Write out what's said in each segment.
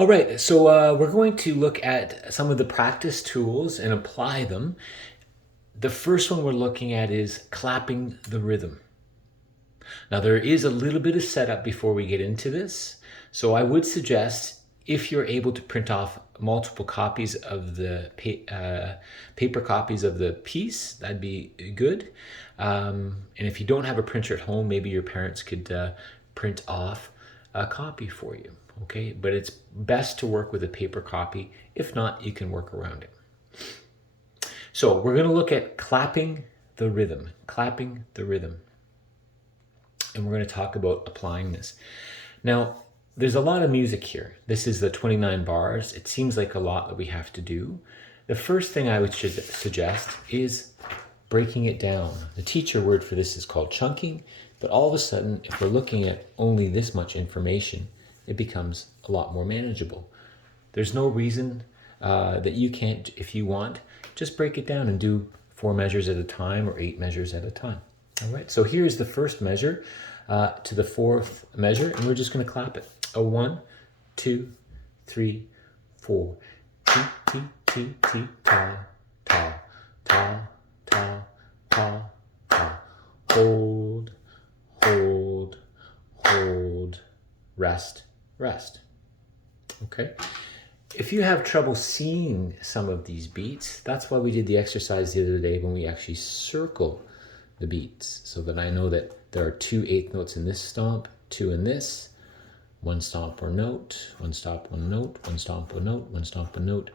All right, so we're going to look at some of the practice tools and apply them. The first one we're looking at is clapping the rhythm. Now, there is a little bit of setup before we get into this. So I would suggest if you're able to print off multiple copies of the paper copies of the piece, that'd be good. And if you don't have a printer at home, maybe your parents could print off a copy for you. Okay, but it's best to work with a paper copy. If not, you can work around it. So we're going to look at clapping the rhythm, clapping the rhythm. And we're going to talk about applying this. Now, there's a lot of music here. This is the 29 bars. It seems like a lot that we have to do. The first thing I would suggest is breaking it down. The teacher word for this is called chunking, but all of a sudden, if we're looking at only this much information, it becomes a lot more manageable. There's no reason that you can't, if you want, just break it down and do 4 measures at a time or 8 measures at a time. All right, so here's the first measure to the 4th measure, and we're just going to clap it. A 1, 2, 3, 4. Ti, ti, ti, ti, ta, ta, ta, ta, ta, ta. Hold, hold, hold, rest, rest. Okay. If you have trouble seeing some of these beats, that's why we did the exercise the other day when we actually circle the beats, so that I know that there are 2 eighth notes in this stomp, 2 in this, 1 stomp or note, 1 stomp, 1 note, 1 stomp, a note, 1 stomp, a note,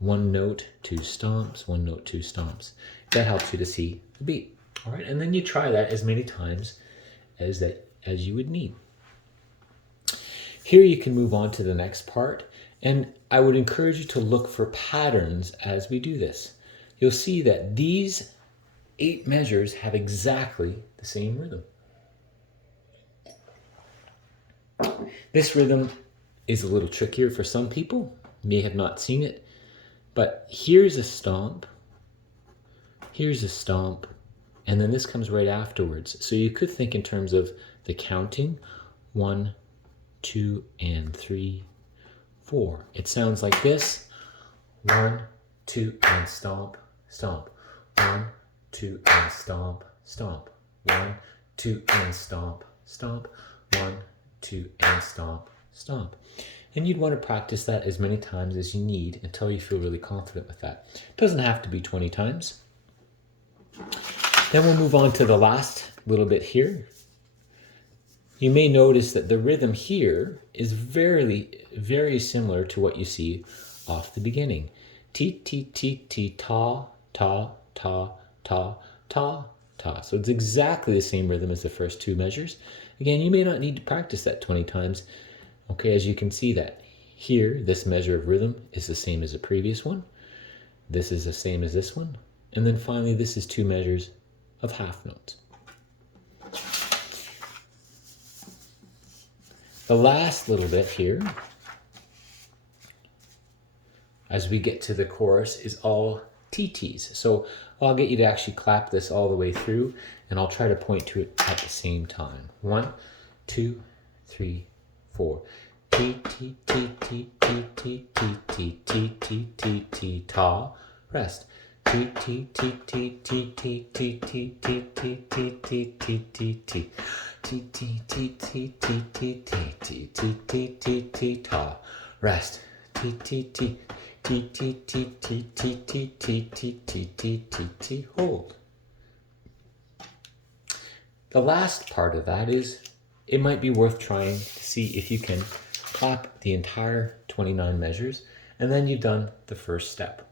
1 note, 2 stomps, 1 note, 2 stomps. That helps you to see the beat. All right, and then you try that as many times as you would need. Here you can move on to the next part, and I would encourage you to look for patterns as we do this. You'll see that these 8 measures have exactly the same rhythm. This rhythm is a little trickier for some people, may have not seen it, but here's a stomp, and then this comes right afterwards. So you could think in terms of the counting, 1, 2, and 3, 4. It sounds like this: 1, 2, and stomp, stomp. 1, 2, and stomp, stomp. 1, 2, and stomp, stomp. 1, 2, and stomp, stomp. And you'd want to practice that as many times as you need until you feel really confident with that. It doesn't have to be 20 times. Then we'll move on to the last little bit here. You may notice that the rhythm here is very, very similar to what you see off the beginning. Ti, ti, ti, ti, ta, ta, ta, ta, ta, ta. So it's exactly the same rhythm as the first 2 measures. Again, you may not need to practice that 20 times. Okay, as you can see that here, this measure of rhythm is the same as the previous one. This is the same as this one. And then finally, this is 2 measures of half notes. The last little bit here, as we get to the chorus, is all TTs. So I'll get you to actually clap this all the way through, and I'll try to point to it at the same time. 1, 2, 3, 4. T, T, T, T, T, T, T, T, T, T, T, T, ta, rest. T, T, T, T, T, T, T, T, T, T, T, T, T, T, T. T, T, T, T, T, T, T, T, T, T, T, T, ta, rest. T, T, T, T, T, T, T, T, T, T, T, T, T, T, T, hold. The last part of that is, it might be worth trying to see if you can clap the entire 29 measures, and then you've done the first step.